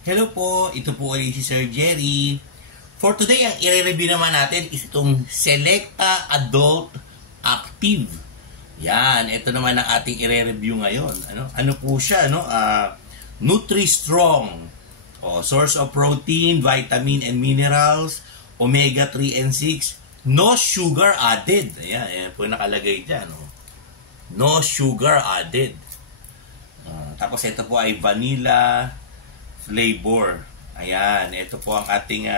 Hello po, ito po ulit si Sir Jerry. For today, ang i-review naman natin is itong Selecta Adult Active. Yan, ito naman ang ating i-review ngayon. Ano po siya, Nutri-Strong. Source of protein, vitamin and minerals, omega 3 and 6, no sugar added. Ayan po nakalagay dyan. No sugar added. Tapos ito po ay vanilla flavor. Ayan, ito po ang ating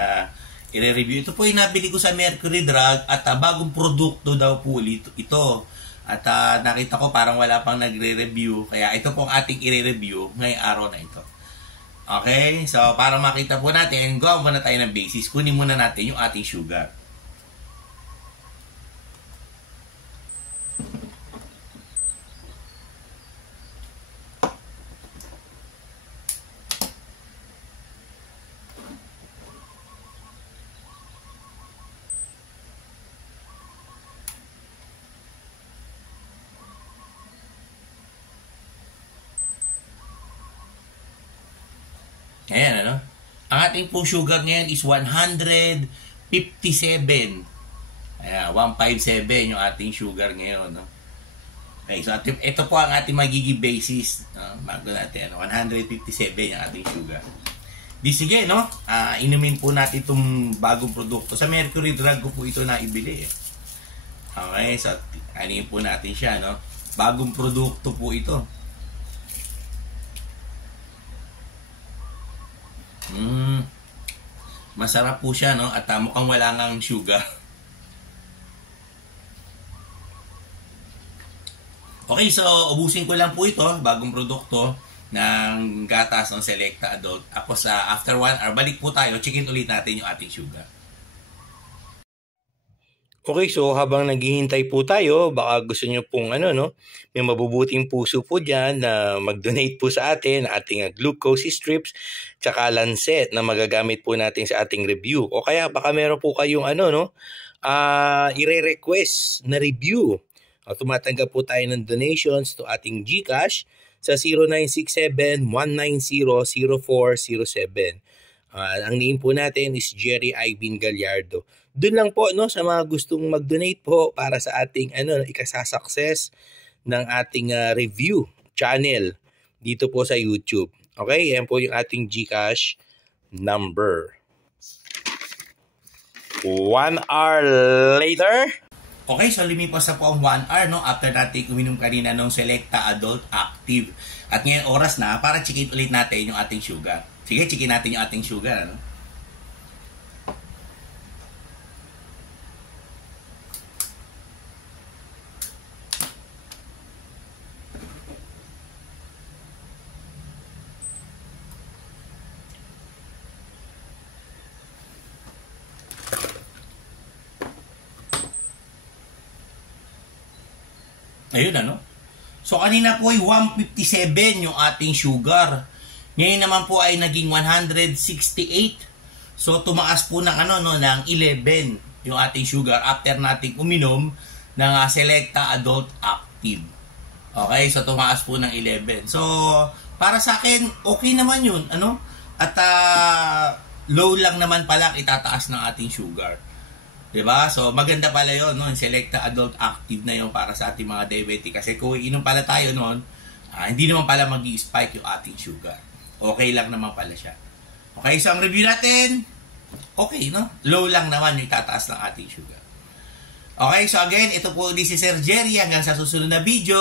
i-review. Ito po yung nabili ko sa Mercury Drug at bagong produkto daw po ito. At nakita ko parang wala pang nagre-review. Kaya ito po ang ating i-review ngayong araw na ito. Okay? So, para makita po natin, gawa muna tayo ng basis. Kunin muna natin yung ating sugar. Ayan, Ang ating pong sugar ngayon is 157. Ayan, 157 yung ating sugar ngayon, Okay, so ito po ang ating magiging basis. Bago natin, 157 yung ating sugar. Di sige, inumin po natin itong bagong produkto. Sa Mercury Drug ko po ito naibili. Okay, so anin po natin siya, Bagong produkto po ito. Masarap po siya, At mukhang wala ngang sugar. Okay, so ubusin ko lang po ito, bagong produkto ng gatas ng Selecta Adult. Tapos after 1 hour, balik po tayo, checkin ulit natin yung ating sugar. Okay, so habang naghihintay po tayo, baka gusto nyo pong may mabubuting puso po dyan na mag-donate po sa atin ating glucose strips tsaka lancet na magagamit po natin sa ating review. O kaya baka meron po kayong i-request na review. Tumatanggap po tayo ng donations to ating GCash sa 0967-190-0407. Ang name po natin is Jerry Ivan Gallardo. Doon lang po sa mga gustong mag-donate po para sa ating ikasasucess ng ating review channel dito po sa YouTube. Okay, yan po yung ating GCash number. 1 hour later. Okay, so lumipas na po ang 1 hour after natin uminom kanina ng Selecta Adult Active. At ngayon oras na para checkin ulit natin yung ating sugar. Sige, checkin natin yung ating sugar, Ayun, So, kanina po ay 157 yung ating sugar. Ngayon naman po ay naging 168. So, tumaas po ng ng 11 yung ating sugar after nating uminom ng Selecta Adult Active. Okay, so tumaas po ng 11. So, para sa akin, okay naman yun, At low lang naman pala itataas ng ating sugar. Diba? So, maganda pala yun, Selecta Adult Active na yun para sa ating mga diabetic. Kasi kung inom pala tayo noon, hindi naman pala mag-i-spike yung ating sugar. Okay lang naman pala siya. Okay, so ang review natin, okay, Low lang naman yung tataas ng ating sugar. Okay, so again, ito po si Sir Jerry. Hanggang sa susunod na video.